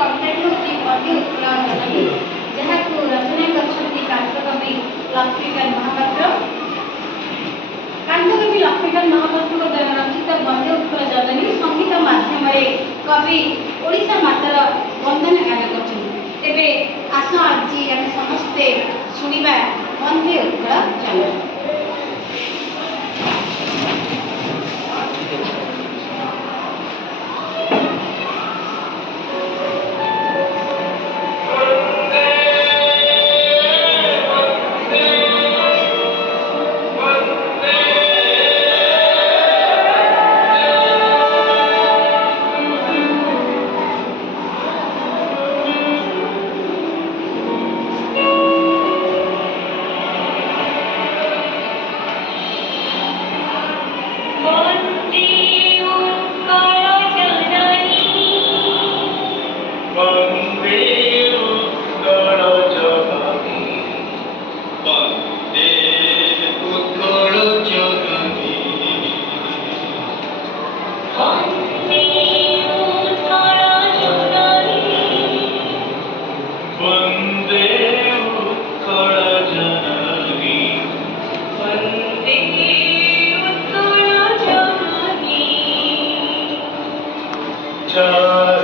कविताटी होची बंदे उत्कल जननी जहाकु रचना करछन्ती कांतकवि लक्ष्मीकांत महापात्र। कांतकवि लक्ष्मीकांत महापात्र द्वारा रचित बंदे उत्कल जननी संगीत माध्यम कवि ओडिशा मातार वंदना गान करछन्ती। तेबे आस आज आम समस्ते शुणिबा बंदे उत्कल जननी। Jai